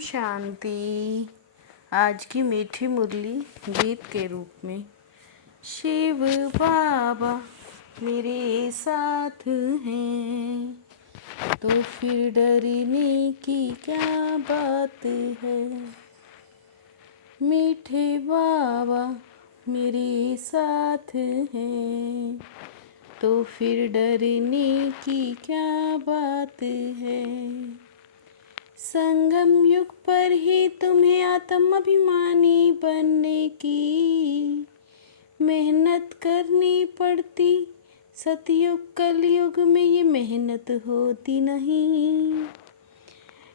शांति। आज की मीठी मुरली गीत के रूप में। शिव बाबा मेरे साथ हैं तो फिर डरने की क्या बात है। मीठे बाबा मेरे साथ हैं तो फिर डरने की क्या बात है। संगम युग पर ही तुम्हें आत्म अभिमानी बनने की मेहनत करनी पड़ती। सतयुग कलयुग में ये मेहनत होती नहीं।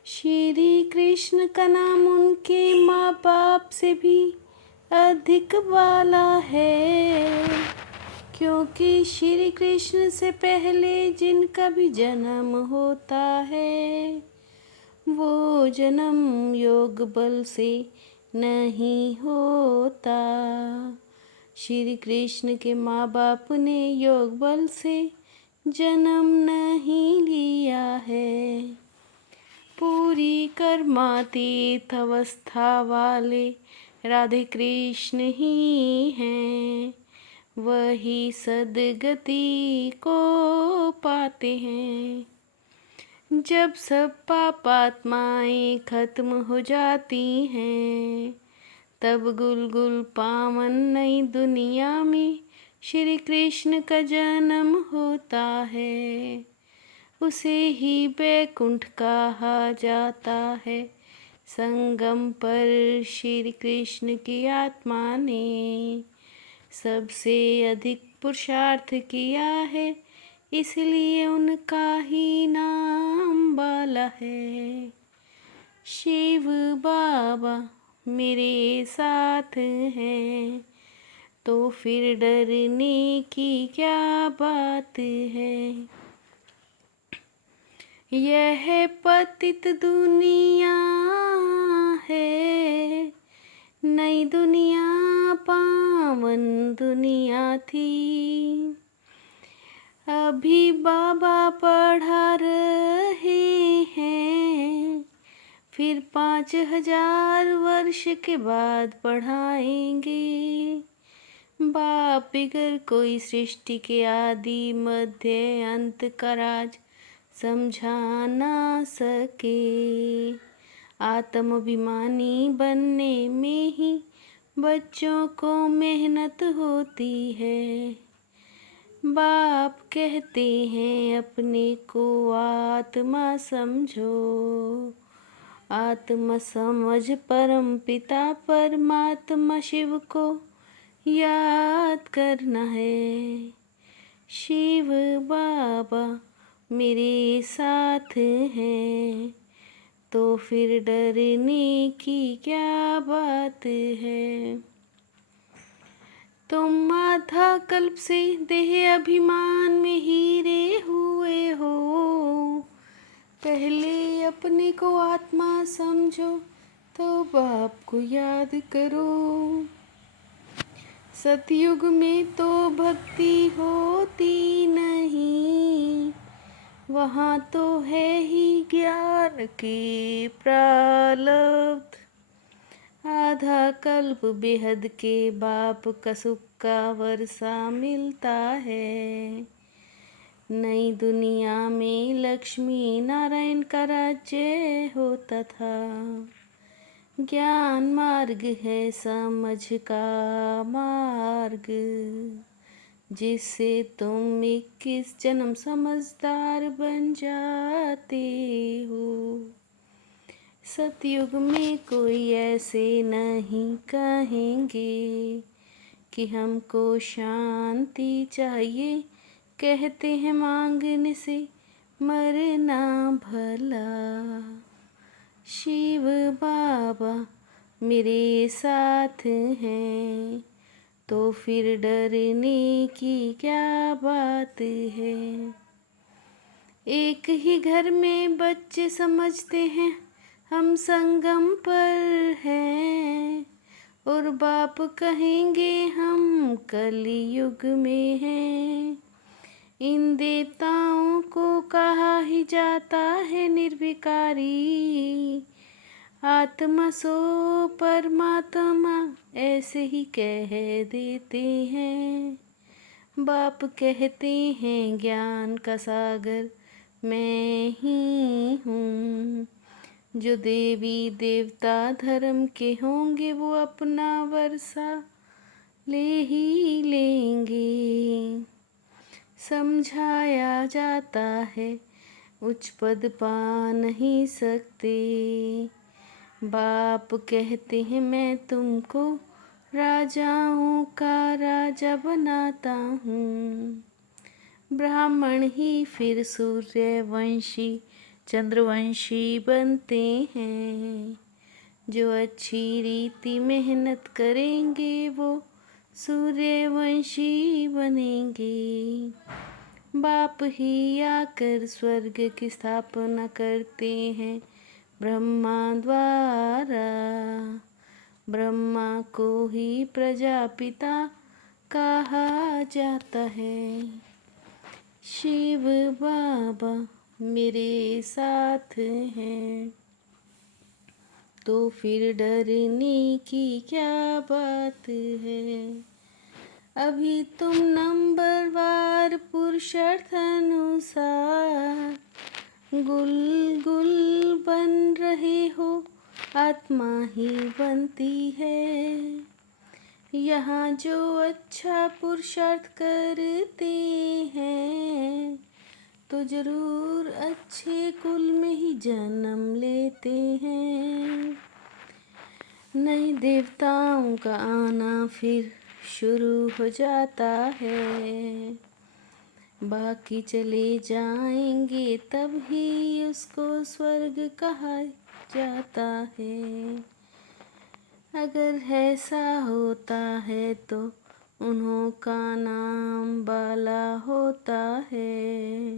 श्री कृष्ण का नाम उनके माँ बाप से भी अधिक वाला है, क्योंकि श्री कृष्ण से पहले जिनका भी जन्म होता है वो जन्म योग बल से नहीं होता। श्री कृष्ण के माँ बाप ने योग बल से जन्म नहीं लिया है। पूरी कर्मातीत अवस्था वाले राधे कृष्ण ही हैं, वही सदगति को पाते हैं। जब सब पापात्माएं खत्म हो जाती हैं तब गुलगुल पावन नई दुनिया में श्री कृष्ण का जन्म होता है। उसे ही बैकुंठ कहा जाता है। संगम पर श्री कृष्ण की आत्मा ने सबसे अधिक पुरुषार्थ किया है, इसलिए उनका ही नाम बाला है। शिव बाबा मेरे साथ हैं तो फिर डरने की क्या बात है। यह पतित दुनिया है, नई दुनिया पावन दुनिया थी। अभी बाबा पढ़ा रहे हैं, फिर 5000 वर्ष के बाद पढ़ाएंगे। बाप बिगर कोई सृष्टि के आदि मध्य अंत का राज समझा ना सके। आत्माभिमानी बनने में ही बच्चों को मेहनत होती है। बाप कहते हैं अपने को आत्मा समझो। आत्मा समझ परम पिता परमात्मा शिव को याद करना है। शिव बाबा मेरे साथ हैं तो फिर डरने की क्या बात है। तुम आधा कल्प से देह अभिमान में हीरे हुए हो। पहले अपने को आत्मा समझो तो बाप को याद करो। सतयुग में तो भक्ति होती नहीं, वहाँ तो है ही ज्ञान के प्रारब्ध। आधा कल्प बेहद के बाप का सुख का वर्षा मिलता है। नई दुनिया में लक्ष्मी नारायण का राज्य होता था। ज्ञान मार्ग है समझ का मार्ग, जिससे तुम 21 जन्म समझदार बन जाते हो। सतयुग में कोई ऐसे नहीं कहेंगे कि हमको शांति चाहिए। कहते हैं मांगने से मरना भला। शिव बाबा मेरे साथ हैं तो फिर डरने की क्या बात है। एक ही घर में बच्चे समझते हैं हम संगम पर हैं, और बाप कहेंगे हम कलयुग में हैं। इन देवताओं को कहा ही जाता है निर्विकारी। आत्मा सो परमात्मा ऐसे ही कह देते हैं। बाप कहते हैं ज्ञान का सागर मैं ही हूँ। जो देवी देवता धर्म के होंगे वो अपना वर्षा ले ही लेंगे। समझाया जाता है उच्च पद पा नहीं सकते। बाप कहते हैं मैं तुमको राजाओं का राजा बनाता हूँ। ब्राह्मण ही फिर सूर्यवंशी चंद्रवंशी बनते हैं। जो अच्छी रीति मेहनत करेंगे वो सूर्यवंशी बनेंगे। बाप ही आकर स्वर्ग की स्थापना करते हैं ब्रह्मा द्वारा। ब्रह्मा को ही प्रजापिता कहा जाता है। शिव बाबा मेरे साथ हैं तो फिर डरने की क्या बात है। अभी तुम नंबरवार पुरुषार्थ अनुसार गुल गुल बन रहे हो। आत्मा ही बनती है। यहाँ जो अच्छा पुरुषार्थ करते हैं तो जरूर अच्छे कुल में ही जन्म लेते हैं। नए देवताओं का आना फिर शुरू हो जाता है। बाकी चले जाएंगे तब ही उसको स्वर्ग कहा जाता है। अगर ऐसा होता है तो उन्हों का नाम बाला होता है।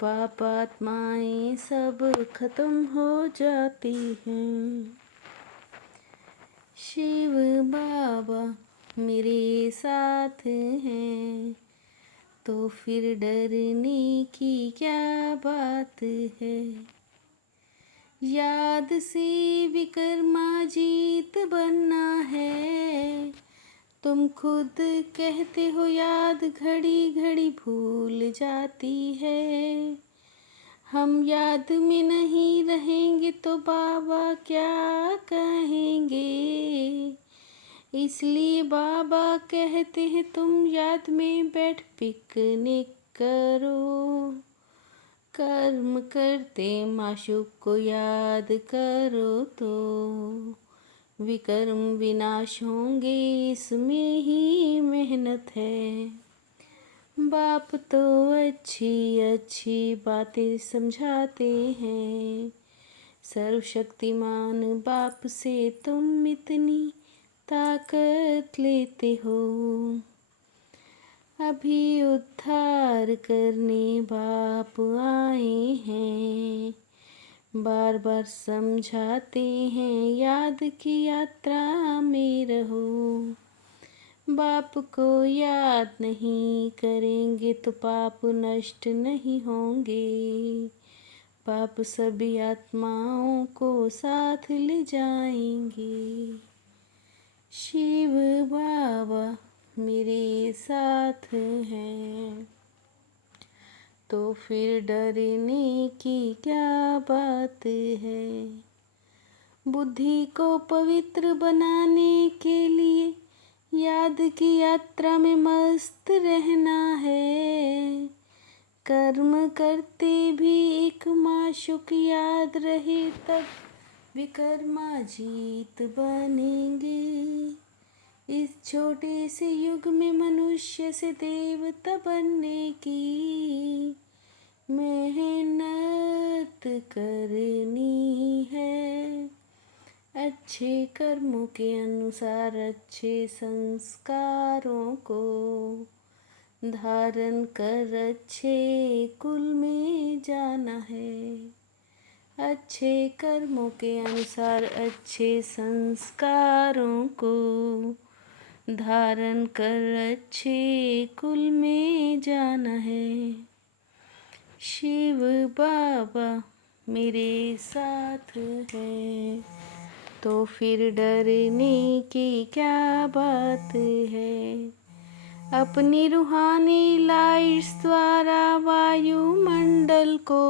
पाप आत्माएं सब खत्म हो जाती हैं। शिव बाबा मेरे साथ हैं तो फिर डरने की क्या बात है। याद से विकर्मा जीत बनना है। तुम खुद कहते हो याद घड़ी घड़ी भूल जाती है। हम याद में नहीं रहेंगे तो बाबा क्या कहेंगे। इसलिए बाबा कहते हैं तुम याद में बैठ पिकनिक करो। कर्म करते माशूक को याद करो तो विकर्म विनाश होंगे। इसमें ही मेहनत है। बाप तो अच्छी अच्छी बातें समझाते हैं। सर्वशक्तिमान बाप से तुम इतनी ताकत लेते हो। अभी उद्धार करने बाप आए हैं। बार बार समझाते हैं याद की यात्रा में रहो। बाप को याद नहीं करेंगे तो पाप नष्ट नहीं होंगे। पाप सभी आत्माओं को साथ ले जाएंगे। शिव बाबा मेरे साथ हैं तो फिर डरने की क्या बात है। बुद्धि को पवित्र बनाने के लिए याद की यात्रा में मस्त रहना है। कर्म करते भी एक माशुक याद रहे तब विकर्मा जीत बनेंगे। इस छोटे से युग में मनुष्य से देवता बनने की मेहनत करनी है। अच्छे कर्मों के अनुसार अच्छे संस्कारों को धारण कर अच्छे कुल में जाना है। अच्छे कर्मों के अनुसार अच्छे संस्कारों को धारण कर अच्छे कुल में जाना है। शिव बाबा मेरे साथ है, तो फिर डरने की क्या बात है। अपनी रूहानी लाइट्स द्वारा वायुमंडल को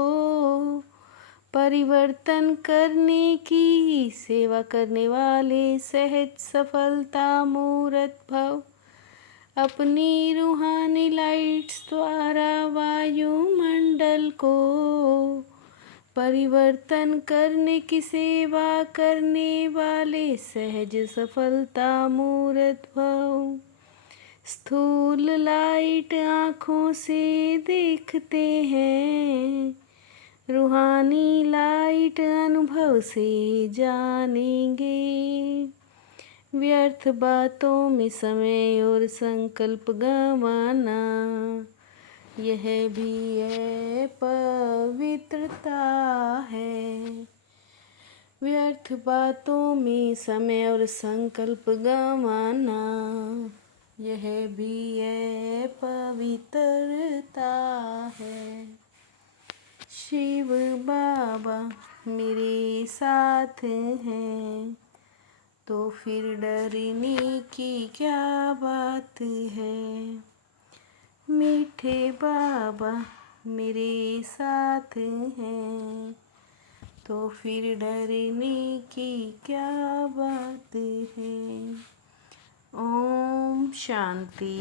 परिवर्तन करने की सेवा करने वाले सहज सफलता मूर्त भव। अपनी रूहानी लाइट्स द्वारा वायुमंडल को परिवर्तन करने की सेवा करने वाले सहज सफलता मूर्त भव। स्थूल लाइट आँखों से देखते हैं, रूहानी लाइट अनुभव से जानेंगे। व्यर्थ बातों में समय और संकल्प गंवाना, यह भी है पवित्रता है। व्यर्थ बातों में समय और संकल्प गंवाना, यह भी है पवित्रता है। शिव बाबा मेरे साथ हैं, तो फिर डरने की क्या बात है। मीठे बाबा मेरे साथ हैं, तो फिर डरने की क्या बात है। ओम शांति।